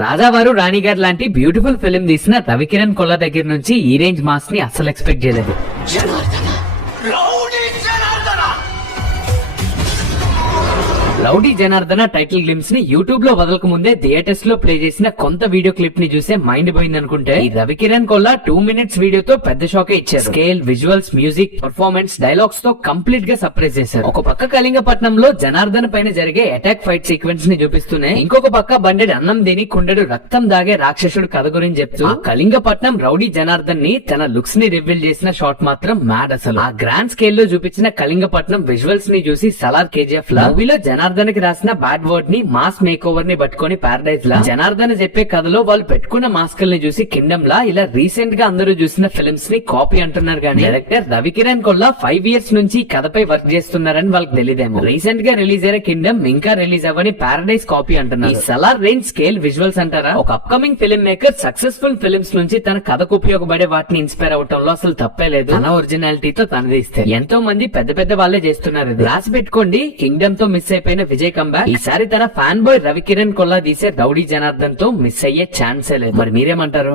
రాజావారు రాణిగారు లాంటి బ్యూటిఫుల్ ఫిల్మ్ తీసిన రవికిరణ్ కొల్లా దగ్గర నుంచి ఈ రేంజ్ మాస్ ని అస్సలు ఎక్స్పెక్ట్ చేయలేదు. రౌడీ జనార్దన టైటిల్ గ్లిమ్స్ ని యూట్యూబ్ లో వదలక ముందే థియేటర్స్ లో ప్లే చేసిన కొంత వీడియో క్లిప్ ని చూసే మైండ్ పోయింది అనుకుంటే, ఈ రవికిరణ్ కొల్లా 2 minutes వీడియోతో పెద్ద షాకే ఇచ్చారు. Scale, visuals, music, performance, dialogues తో కంప్లీట్ గా సర్ప్రైజ్ చేశారు. ఒక పక్క కళింగపట్నంలో జనార్దన్ పైన జరిగే అటాక్ ఫైట్ సీక్వెన్స్ ని చూపిస్తూనే, ఇంకొక పక్క బండెడ్ అన్నం తిని కుండెడు రక్తం దాగే రాక్షసుడు కథ గురించి చెప్తూ ఆ కళింగపట్నం రౌడీ జనార్దన్ ని తన లుక్స్ ని రివీల్ చేసిన షాట్ మాత్రం మ్యాడ్. అసలు ఆ గ్రాండ్ స్కేల్ లో చూపించిన కళింగపట్నం విజువల్స్ ని చూసి సలార్ కేజీఎఫ్ లా మూవీలో జనార్దన్ కి రాసిన బ్యాడ్ వర్డ్ ని మాస్ మేక్ ఓవర్ ని పట్టుకొని పారడైజ్ లా జనార్దన్ చెప్పే కథలో వాళ్ళు పెట్టుకున్న మాస్కుల్ని చూసి కింగ్డమ్ లా ఇలా రీసెంట్ గా అందరూ చూసిన ఫిల్మ్స్ ని కాపీ అంటున్నారు. కానీ డైరెక్టర్ రవికిరణ్ కొల్లా 5 years నుంచి కథపై వర్క్ చేస్తున్నారని వాళ్ళకి తెలియదేమో. రీసెంట్ గా రిలీజ్ అయిన కింగ్డమ్ ఇంకా రిలీజ్ అవ్వని పారడైజ్ కాపీ అంటున్నారు. ఈ సలార్ రేంజ్ స్కేల్ విజువల్స్ అంటారా? ఒక upcoming film maker successful films నుంచి తన కథకు ఉపయోగపడే వాటిని ఇన్స్పైర్ అవటంలో అసలు తప్పే లేదు. తన ఒరిజినాలిటీతో తనది ఇస్తే ఎంతో మంది పెద్ద పెద్ద వాళ్ళే చేస్తున్నారు. రాసి పెట్టుకోండి, కింగ్డమ్ తో మిస్ అయిపోయిన విజయ్ కంబ్యాక్ ఈసారి తన ఫ్యాన్ బాయ్ రవికిరణ్ కొల్లా తీసే రౌడీ జనార్దన్ తో మిస్ అయ్యే ఛాన్సే లేదు. మరి మీరేమంటారు?